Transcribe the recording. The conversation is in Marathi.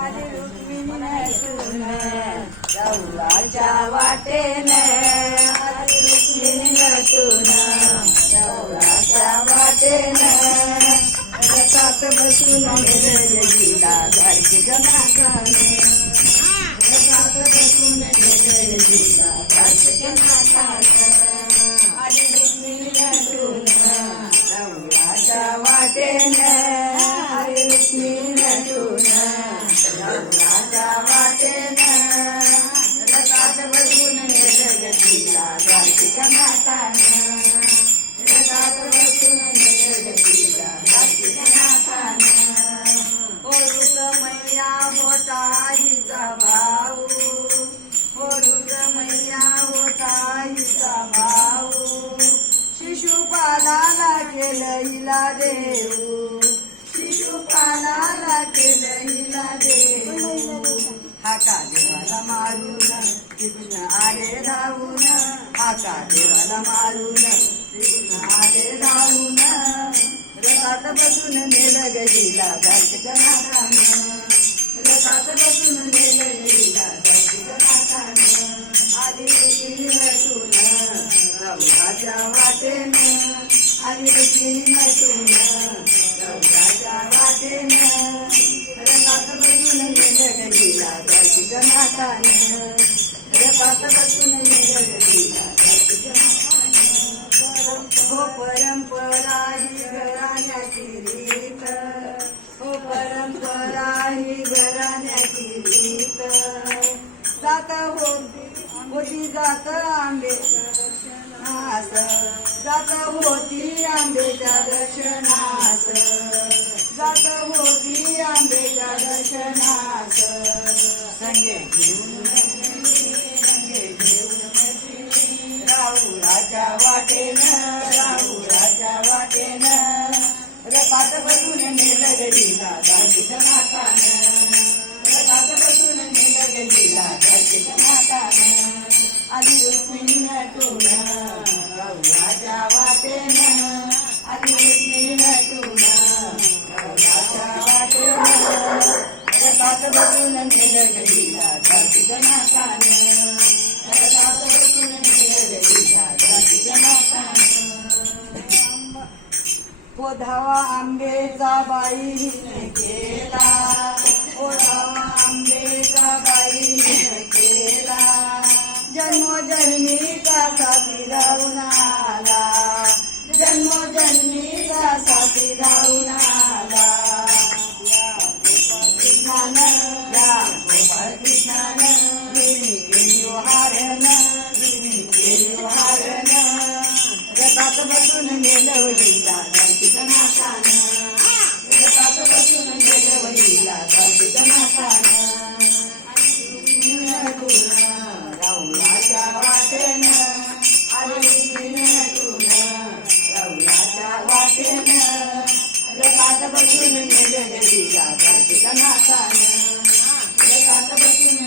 आले राऊळाच्या वाटेने आले रुक्मिणी नटून राऊळाच्या वाटेने रथात बसून गेले जिला कार्तिक नाथाने रथात बसून गेले जिला कार्तिक नाथाने आले रुक्मिणी नटून राऊळाच्या वाटेने आले रुक्मिणी नटून राऊळाच्या वाटेने रथात बसून गेले जिला कार्तिक नाथाने रथात बसून गेले जिला कार्तिक नाथाने होरुक मैया होता हिचा भाऊ होरुक मैया होता हिचा भाऊ शिशुपालाला केलं हिला देऊ शिशुपालाला केलं हिला देऊ हाका देवाला मारून तिथून आले धावून हाका देवाला मारून तिथून आले धावून रथात बसून नेलं गजीला कार्तिक नाथानं रथात बसून नेलं गजीला कार्तिक नाथानं आली रुक्मिणी नटून राऊळाच्या वाटेनं आली रुक्मिणी नटून राऊळाच्या वाटेनं रथात बसून नेलं गजीला कार्तिक नाथानं रथात बसून नेलं गजीला कार्तिक नाथानं हो परंपरा ही घराण्याची रीत हो परंपरा ही घराण्याची रीत जात होती जात आंबेच्या दर्शनास जात होती आंबेच्या दर्शनास जात होती आंबेच्या दर्शनास संगे घेऊन राऊळाच्या वाटेनं राऊळाच्या वाटेनं रथात बसून नेलं गजीला कार्तिक नाथानं रथात बसून नेलं गजीला कार्तिक नाथानं आली रुक्मिणी नटून राऊळाच्या वाटेनं आली रुक्मिणी नटून राऊळाच्या वाटेनं रथात बसून नेलं गजीला कार्तिक नाथानं रथात बसून नेलं गजीला कार्तिक नाथानं धावा आंबेचा बाई हिने केला धावा आंबेचा बाई हिने केला जन्मोजन्मीचा साथी राहून आला जन्मोजन्मीचा साथी राहून आला गोपाळ कृष्णानं देवी केली हारण देवी केली हारण रथात बसून नेलं वडीला कार्तिक नाथानं रथात बसून नेलं वडीला कार्तिक नाथानं राऊळाच्या वाटेनं आली रुक्मिणी नटून राऊळाच्या वाटेनं रथात बसून नेलं वडीला कार्तिक नाथानं रथात बसून